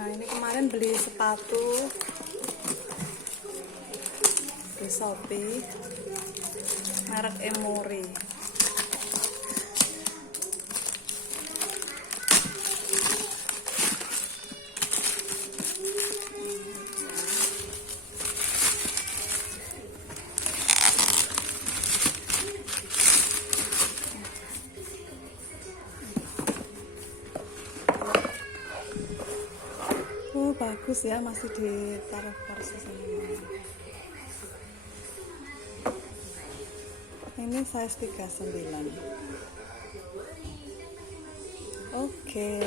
Nah, ini kemarin beli sepatu di Shopee merek Emory. Oh, bagus ya, masih ditaruh kursi sana. Ini size 39. Oke.